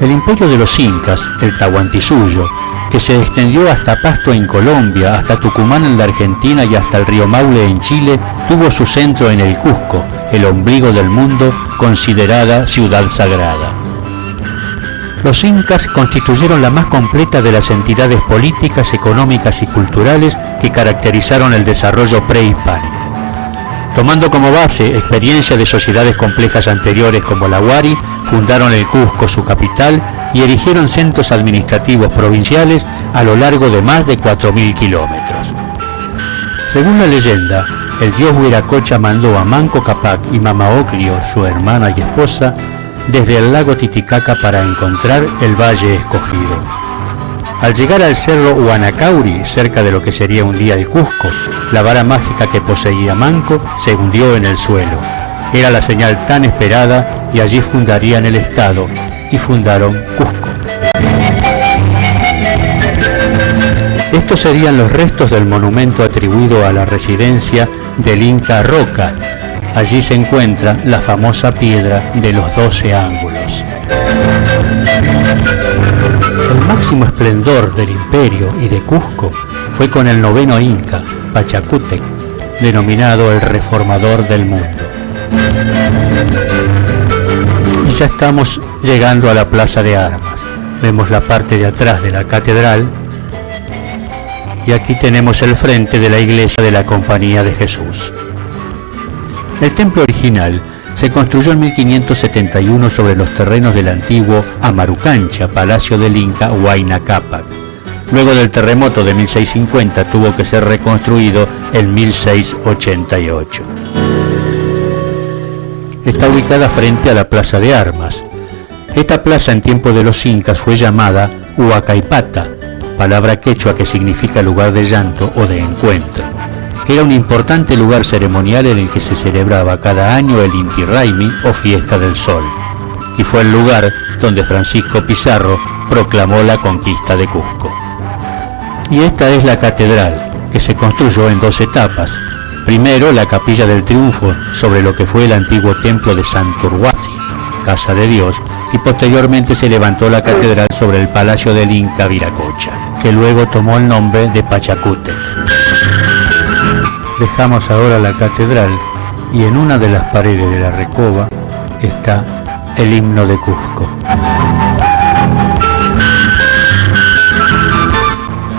El imperio de los incas, el Tahuantinsuyo, que se extendió hasta Pasto en Colombia, hasta Tucumán en la Argentina y hasta el río Maule en Chile, tuvo su centro en el Cusco, el ombligo del mundo, considerada ciudad sagrada. Los incas constituyeron la más completa de las entidades políticas, económicas y culturales que caracterizaron el desarrollo prehispánico. Tomando como base experiencia de sociedades complejas anteriores como la Huari, fundaron el Cusco, su capital, y erigieron centros administrativos provinciales a lo largo de más de 4.000 kilómetros. Según la leyenda, el dios Huiracocha mandó a Manco Cápac y Mamaoclio, su hermana y esposa, desde el lago Titicaca para encontrar el valle escogido. Al llegar al cerro Huanacauri, cerca de lo que sería un día el Cusco, la vara mágica que poseía Manco se hundió en el suelo. Era la señal tan esperada y allí fundarían el estado y fundaron Cusco. Estos serían los restos del monumento atribuido a la residencia del Inca Roca. Allí se encuentra la famosa piedra de los 12 ángulos. El máximo esplendor del imperio y de Cusco fue con el noveno Inca, Pachacútec, denominado el reformador del mundo. Y ya estamos llegando a la Plaza de Armas. Vemos la parte de atrás de la catedral y aquí tenemos el frente de la iglesia de la Compañía de Jesús. El templo original se construyó en 1571 sobre los terrenos del antiguo Amarucancha, palacio del Inca Huayna Cápac. Luego del terremoto de 1650 tuvo que ser reconstruido en 1688. Está ubicada frente a la Plaza de Armas. Esta plaza en tiempo de los incas fue llamada Huacaipata, palabra quechua que significa lugar de llanto o de encuentro. Era un importante lugar ceremonial en el que se celebraba cada año el Inti Raymi o Fiesta del Sol, y fue el lugar donde Francisco Pizarro proclamó la conquista de Cusco. Y esta es la catedral, que se construyó en 2 etapas. Primero, la Capilla del Triunfo, sobre lo que fue el antiguo templo de Santurhuaci, Casa de Dios, y posteriormente se levantó la catedral sobre el palacio del Inca Viracocha, que luego tomó el nombre de Pachacútec. Dejamos ahora la catedral y en una de las paredes de la recoba está el himno de Cusco.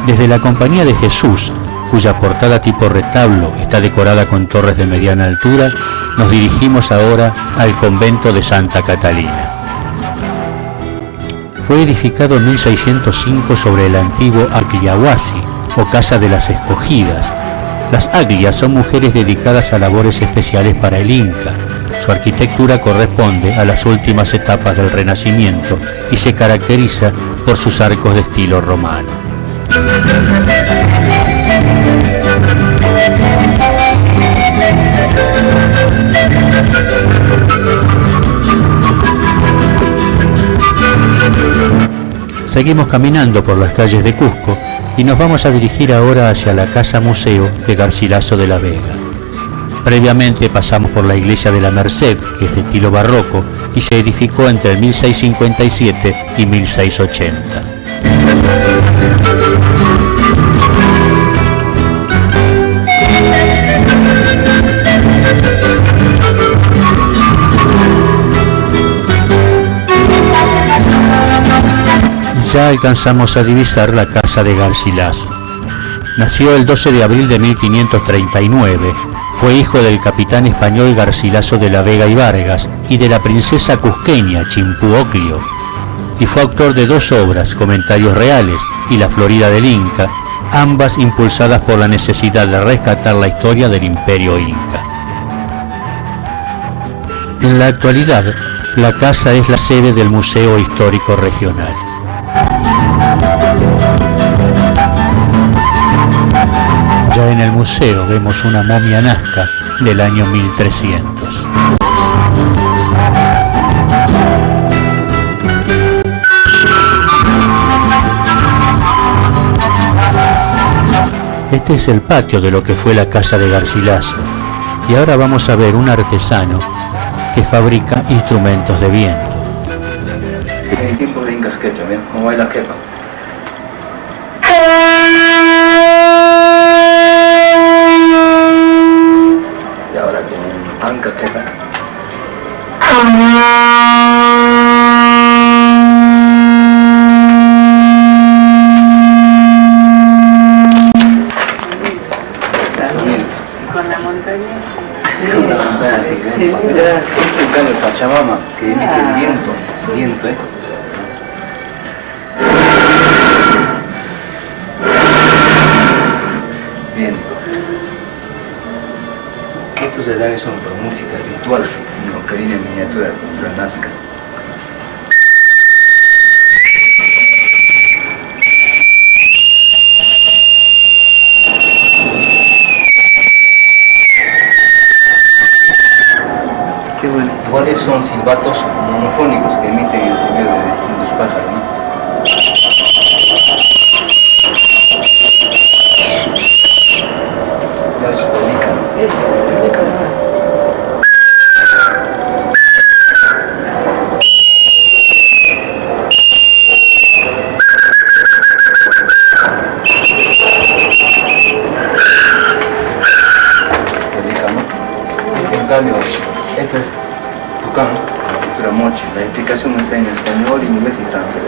Desde la Compañía de Jesús, cuya portada tipo retablo está decorada con torres de mediana altura, nos dirigimos ahora al convento de Santa Catalina. Fue edificado en 1605 sobre el antiguo Agliahuasi, o Casa de las Escogidas. Las aglias son mujeres dedicadas a labores especiales para el Inca. Su arquitectura corresponde a las últimas etapas del Renacimiento y se caracteriza por sus arcos de estilo romano. Seguimos caminando por las calles de Cusco y nos vamos a dirigir ahora hacia la Casa Museo de Garcilaso de la Vega. Previamente pasamos por la iglesia de la Merced, que es de estilo barroco y se edificó entre 1657 y 1680. Ya alcanzamos a divisar la casa de Garcilaso. Nació el 12 de abril de 1539. Fue hijo del capitán español Garcilaso de la Vega y Vargas y de la princesa cusqueña Chimpuoclio, y fue autor de 2 obras, Comentarios Reales y La Florida del Inca, ambas impulsadas por la necesidad de rescatar la historia del Imperio Inca. En la actualidad, la casa es la sede del Museo Histórico Regional. Ya en el museo vemos una momia nazca del año 1300. Este es el patio de lo que fue la casa de Garcilaso. Y ahora vamos a ver un artesano que fabrica instrumentos de viento. En tiempo de Incas Quechua, ¿bien? ¿Cómo baila quepa? Y ahora con Anca quepa. Con la montaña. Sí, con la montaña, así que. Sí. Mira, este es el cambio de Pachamama, que emite el viento, Viento. Estos también son por música ritual, en ocarina en miniatura, cultura nazca. Qué bueno. Igual esos son silbatos monofónicos que emiten el sonido de distintos pájaros, ¿no? Ya se publican. Esto es Tucán, la cultura moche. La explicación está en español, inglés y francés.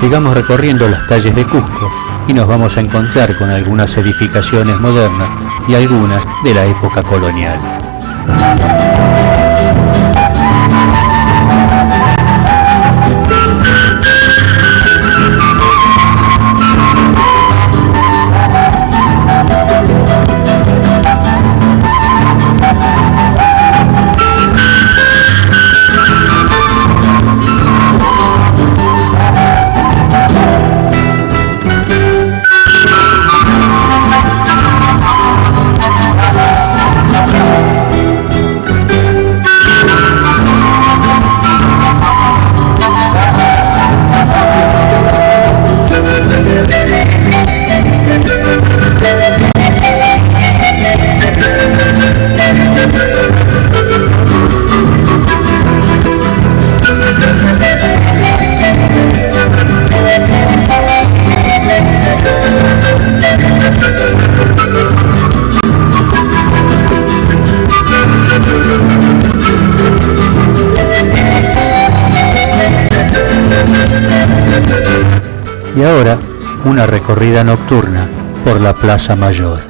Sigamos recorriendo las calles de Cusco y nos vamos a encontrar con algunas edificaciones modernas y algunas de la época colonial. Y ahora, una recorrida nocturna por la Plaza Mayor.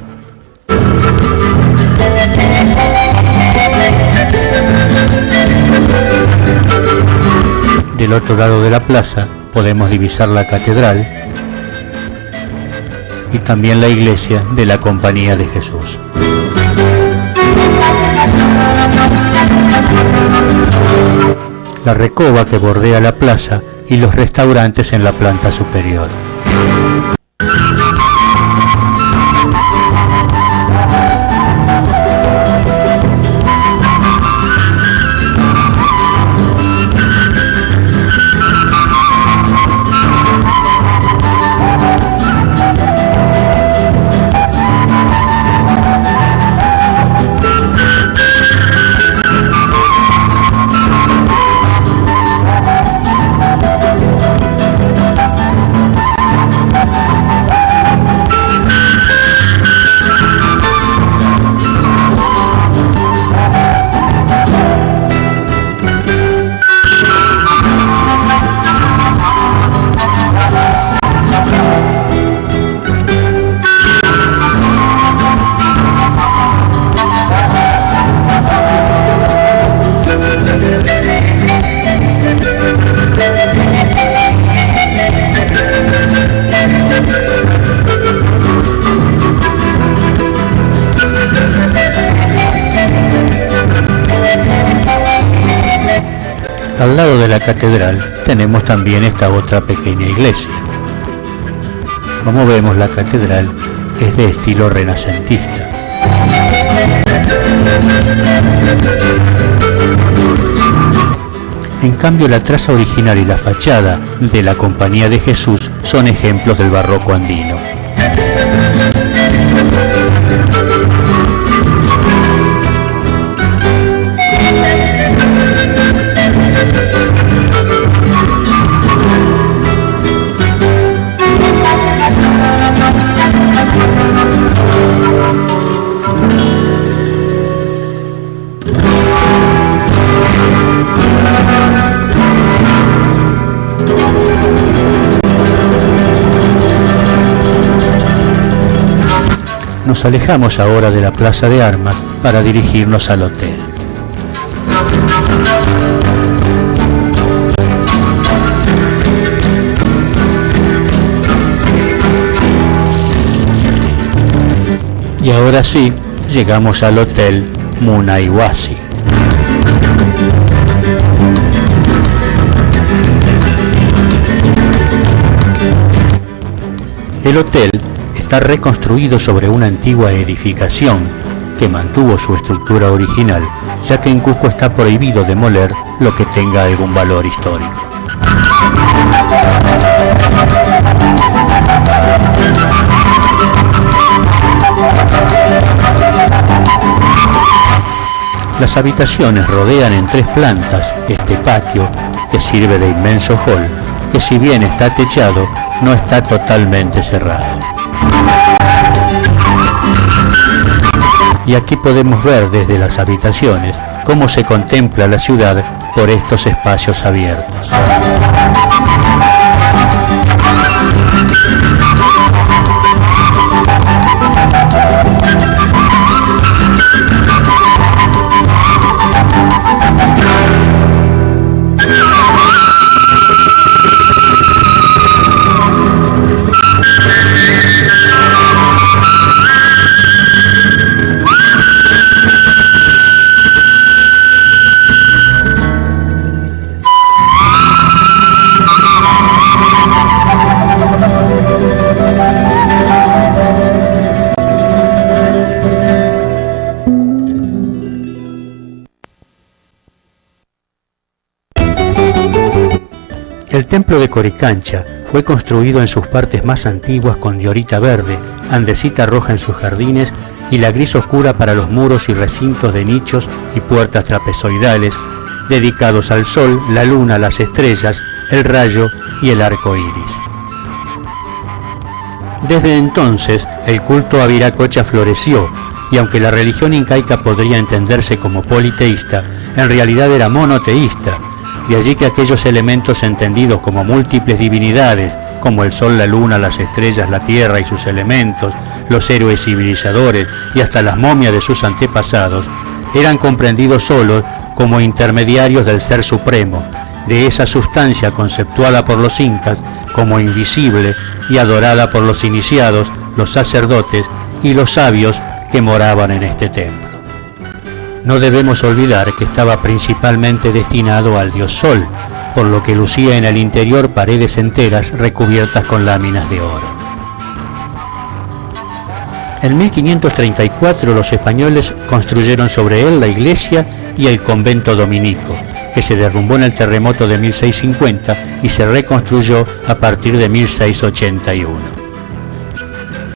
Del otro lado de la plaza podemos divisar la catedral y también la iglesia de la Compañía de Jesús. La recoba que bordea la plaza y los restaurantes en la planta superior. Al lado de la catedral tenemos también esta otra pequeña iglesia. Como vemos, la catedral es de estilo renacentista. En cambio, la traza original y la fachada de la Compañía de Jesús son ejemplos del barroco andino. Nos alejamos ahora de la Plaza de Armas para dirigirnos al hotel. Y ahora sí, llegamos al Hotel Munaiwasi. El hotel está reconstruido sobre una antigua edificación que mantuvo su estructura original, ya que en Cusco está prohibido demoler lo que tenga algún valor histórico. Las habitaciones rodean en 3 plantas este patio que sirve de inmenso hall, que si bien está techado, no está totalmente cerrado. Y aquí podemos ver desde las habitaciones cómo se contempla la ciudad por estos espacios abiertos. El templo de Coricancha fue construido en sus partes más antiguas con diorita verde, andesita roja en sus jardines y la gris oscura para los muros y recintos de nichos y puertas trapezoidales, dedicados al sol, la luna, las estrellas, el rayo y el arco iris. Desde entonces, el culto a Viracocha floreció, y aunque la religión incaica podría entenderse como politeísta, en realidad era monoteísta. De allí que aquellos elementos entendidos como múltiples divinidades, como el sol, la luna, las estrellas, la tierra y sus elementos, los héroes civilizadores y hasta las momias de sus antepasados, eran comprendidos solo como intermediarios del Ser Supremo, de esa sustancia conceptuada por los incas como invisible y adorada por los iniciados, los sacerdotes y los sabios que moraban en este templo. No debemos olvidar que estaba principalmente destinado al dios Sol, por lo que lucía en el interior paredes enteras recubiertas con láminas de oro. En 1534 los españoles construyeron sobre él la iglesia y el convento dominico, que se derrumbó en el terremoto de 1650 y se reconstruyó a partir de 1681.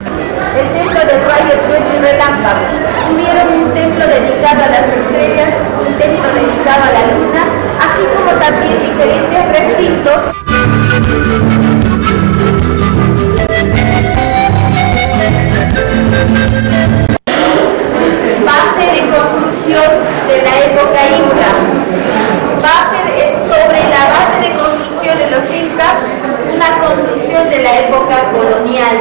El templo del rayo, trueno y relámpago. Tuvieron un templo dedicado a las estrellas, un templo dedicado a la luna, así como también diferentes recintos. Base de construcción de la época inca. Sobre la base de construcción de los incas, una construcción de la época colonial.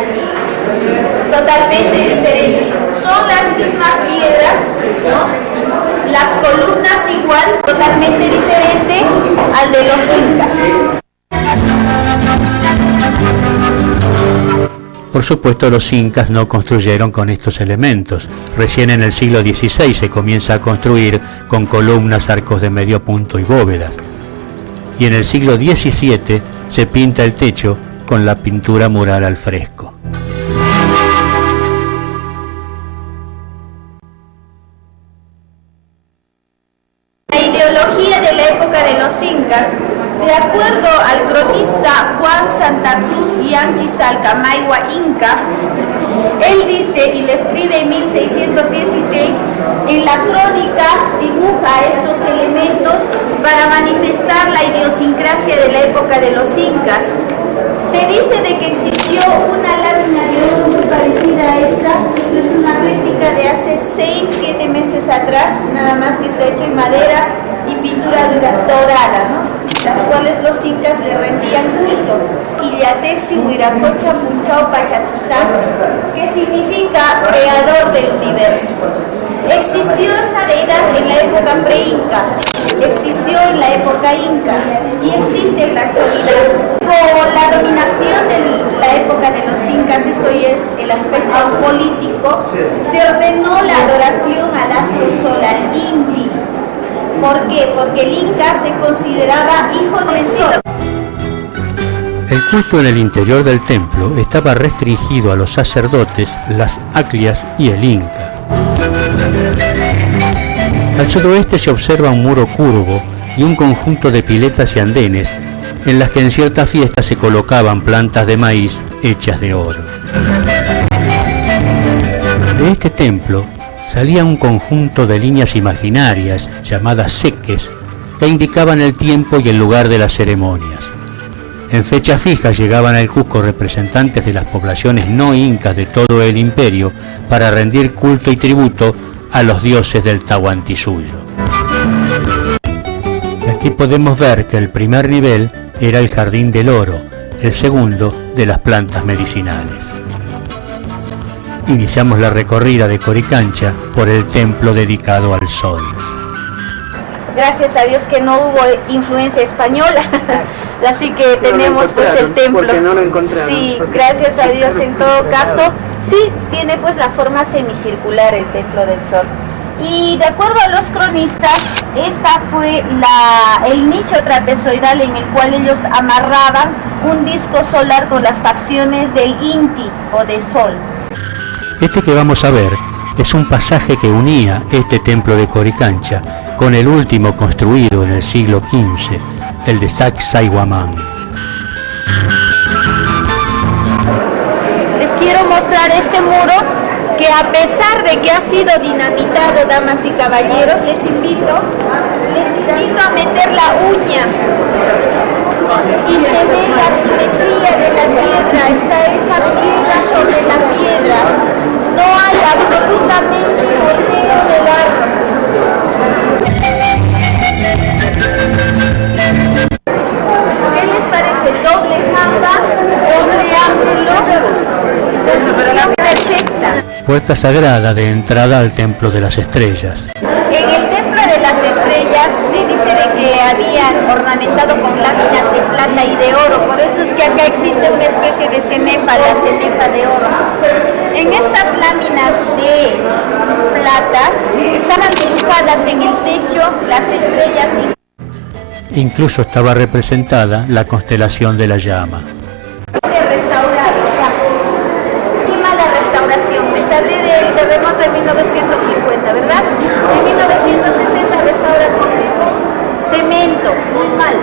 Totalmente diferente. Son las mismas piedras, ¿no? Las columnas igual, totalmente diferente al de los incas. Por supuesto, los incas no construyeron con estos elementos. Recién en el siglo XVI se comienza a construir con columnas, arcos de medio punto y bóvedas. Y en el siglo XVII se pinta el techo con la pintura mural al fresco. La ideología de la época de los incas, de acuerdo al cronista Juan Santa Cruz y Yanquisalcamayua Inca, él dice y lo escribe en 1616, en la crónica dibuja estos elementos para manifestar la idiosincrasia de la época de los incas. Se dice de que existió una lámina de oro muy parecida a esta, es una réplica de hace 6-7 meses atrás, nada más que está hecha en madera y pintura dorada, ¿no? Las cuales los incas le rendían culto. Illatexi Huiracocha Punchao Pachatuzán, que significa creador del universo. Existió esa deidad en la época pre-inca, existió en la época inca y existe en la actualidad. Por la dominación de la época de los incas, esto es el aspecto político, se ordenó la adoración al astro sol, al Inti. ¿Por qué? Porque el inca se consideraba hijo del sol. El culto en el interior del templo estaba restringido a los sacerdotes, las aclias y el inca. Al suroeste se observa un muro curvo y un conjunto de piletas y andenes en las que en ciertas fiestas se colocaban plantas de maíz hechas de oro. De este templo salía un conjunto de líneas imaginarias llamadas seques que indicaban el tiempo y el lugar de las ceremonias. En fechas fijas llegaban al Cusco representantes de las poblaciones no incas de todo el imperio para rendir culto y tributo a los dioses del Tahuantinsuyo. Y aquí podemos ver que el primer nivel era el Jardín del Oro, el segundo de las plantas medicinales. Iniciamos la recorrida de Coricancha por el templo dedicado al sol. Gracias a Dios que no hubo influencia española, así que tenemos pues el templo. Porque no lo encontraron. Sí, gracias a Dios en todo caso. Sí, tiene pues la forma semicircular el templo del sol. Y de acuerdo a los cronistas, esta fue el nicho trapezoidal en el cual ellos amarraban un disco solar con las facciones del Inti o del sol. Este que vamos a ver es un pasaje que unía este templo de Coricancha con el último construido en el siglo XV, el de Sacsayhuamán. Les quiero mostrar este muro que, a pesar de que ha sido dinamitado, damas y caballeros, les invito a meter la uña y se ve la simetría de la piedra, está hecha piedra sobre la piedra, no hay absolutamente mortero de barro. ¿Qué les parece? Doble jamba, doble ángulo, construcción perfecta. Puerta sagrada de entrada al Templo de las Estrellas. En el Templo de las Estrellas se dice de que habían ornamentado con láminas de plata y de oro, por eso es que acá existe una especie de cenefa, la cenefa de oro. En estas láminas de plata estaban dibujadas en el techo las estrellas. Incluso estaba representada la constelación de la llama. Restaurado, qué mala restauración. Les hablé del terremoto de 1950, ¿verdad? En 1960 restauran con cemento, muy mal.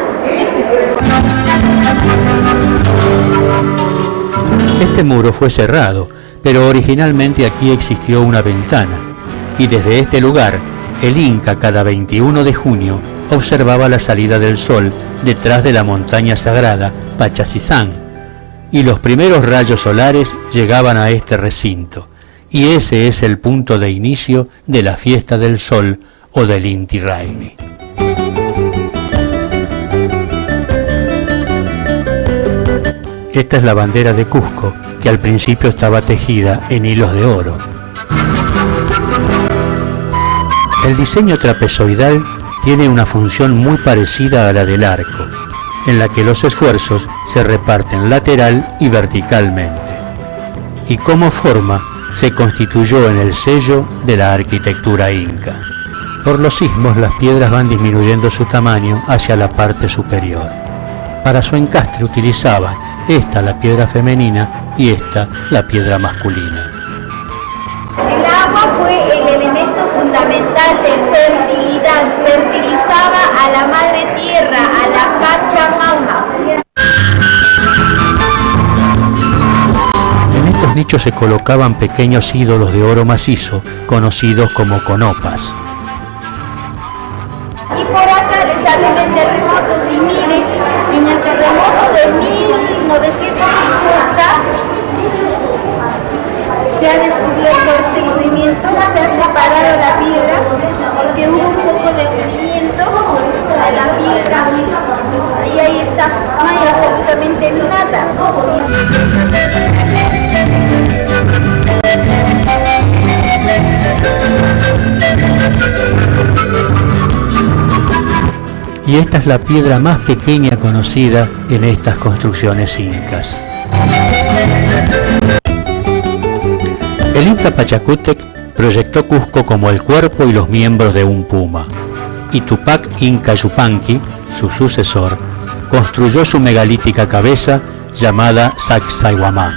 Este muro fue cerrado, pero originalmente aquí existió una ventana, y desde este lugar, el Inca cada 21 de junio observaba la salida del sol detrás de la montaña sagrada Pachacizán, y los primeros rayos solares llegaban a este recinto, y ese es el punto de inicio de la fiesta del sol o del Inti Raymi. Esta es la bandera de Cusco, que al principio estaba tejida en hilos de oro. El diseño trapezoidal tiene una función muy parecida a la del arco, en la que los esfuerzos se reparten lateral y verticalmente. Y como forma se constituyó en el sello de la arquitectura inca. Por los sismos las piedras van disminuyendo su tamaño hacia la parte superior. Para su encastre utilizaban esta la piedra femenina y esta la piedra masculina. El agua fue el elemento fundamental de fertilidad, fertilizaba a la madre tierra, a la Pachamama. techo se colocaban pequeños ídolos de oro macizo, conocidos como conopas. Y por acá les hablo de terremotos y miren, en el terremoto de 1950 se ha descubierto este movimiento, se ha separado la piedra porque hubo un poco de hundimiento de la piedra y ahí está, no hay absolutamente nada. Y esta es la piedra más pequeña conocida en estas construcciones incas. El Inca Pachacútec proyectó Cusco como el cuerpo y los miembros de un puma, y Tupac Inca Yupanqui, su sucesor, construyó su megalítica cabeza llamada Sacsayhuamán.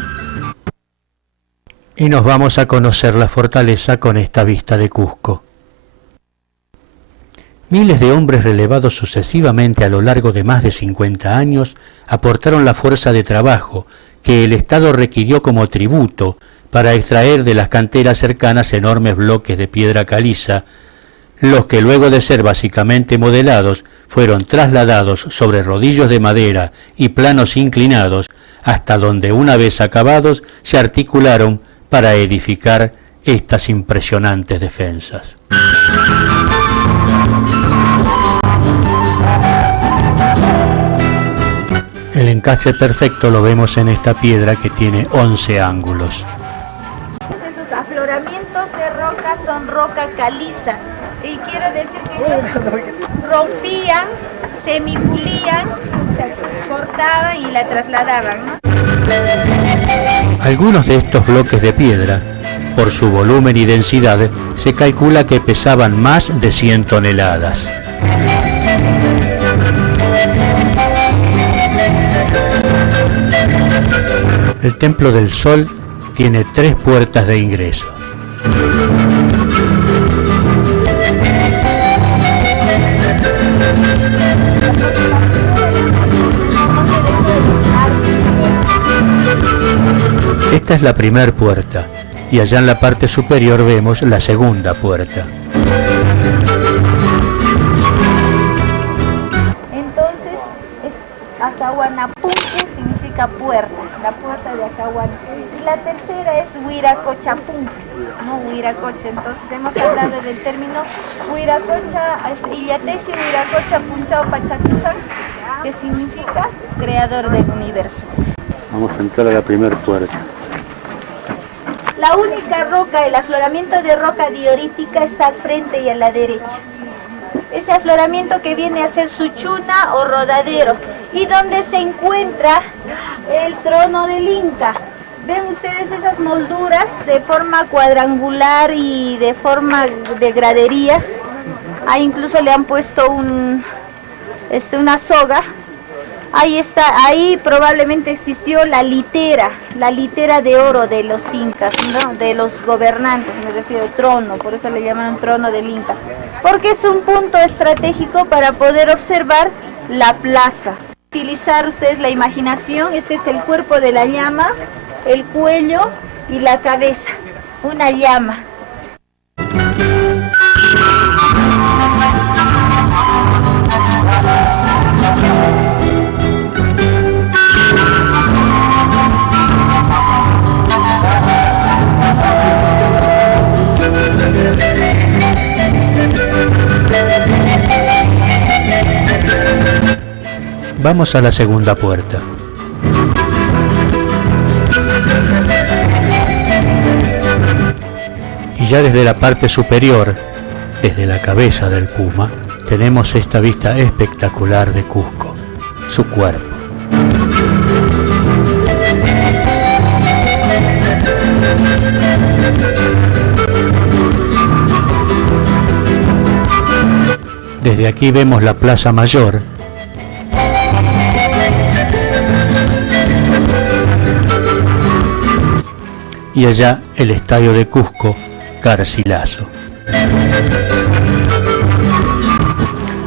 Y nos vamos a conocer la fortaleza con esta vista de Cusco. Miles de hombres relevados sucesivamente a lo largo de más de 50 años aportaron la fuerza de trabajo que el Estado requirió como tributo para extraer de las canteras cercanas enormes bloques de piedra caliza, los que luego de ser básicamente modelados fueron trasladados sobre rodillos de madera y planos inclinados hasta donde una vez acabados se articularon para edificar estas impresionantes defensas. El encaje perfecto lo vemos en esta piedra que tiene 11 ángulos. Esos afloramientos de roca son roca caliza y quiero decir que ellos rompían, semipulían, se cortaban y la trasladaban, ¿no? Algunos de estos bloques de piedra, por su volumen y densidad, se calcula que pesaban más de 100 toneladas. El Templo del Sol tiene 3 puertas de ingreso. Esta es la primera puerta y allá en la parte superior vemos la segunda puerta. Entonces, Acahuanapunku significa puerta, la puerta de Acahuana. Y la tercera es Huiracochapunku, no Huiracocha. Entonces hemos hablado del término Huiracocha, Illatexi Huiracocha Punchao Pachacusan, que significa creador del universo. Vamos a entrar a la primera puerta. La única roca, el afloramiento de roca diorítica está al frente y a la derecha. Ese afloramiento que viene a ser suchuna o rodadero y donde se encuentra el trono del Inca. Ven ustedes esas molduras de forma cuadrangular y de forma de graderías. Ahí incluso le han puesto una soga. Ahí está, ahí probablemente existió la litera de oro de los incas, ¿no? De los gobernantes, me refiero al trono, por eso le llaman trono del Inca, porque es un punto estratégico para poder observar la plaza. Utilizar ustedes la imaginación, este es el cuerpo de la llama, el cuello y la cabeza, una llama. Vamos a la segunda puerta. Y ya desde la parte superior, desde la cabeza del puma, tenemos esta vista espectacular de Cusco, su cuerpo. Desde aquí vemos la Plaza Mayor, y allá el estadio de Cusco, Garcilaso.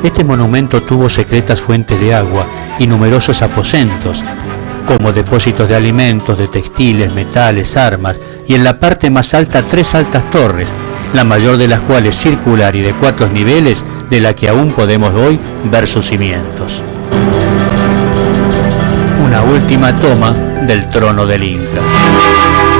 Este monumento tuvo secretas fuentes de agua y numerosos aposentos, como depósitos de alimentos, de textiles, metales, armas, y en la parte más alta 3 altas torres, la mayor de las cuales circular y de 4 niveles, de la que aún podemos hoy ver sus cimientos. Una última toma del trono del Inca.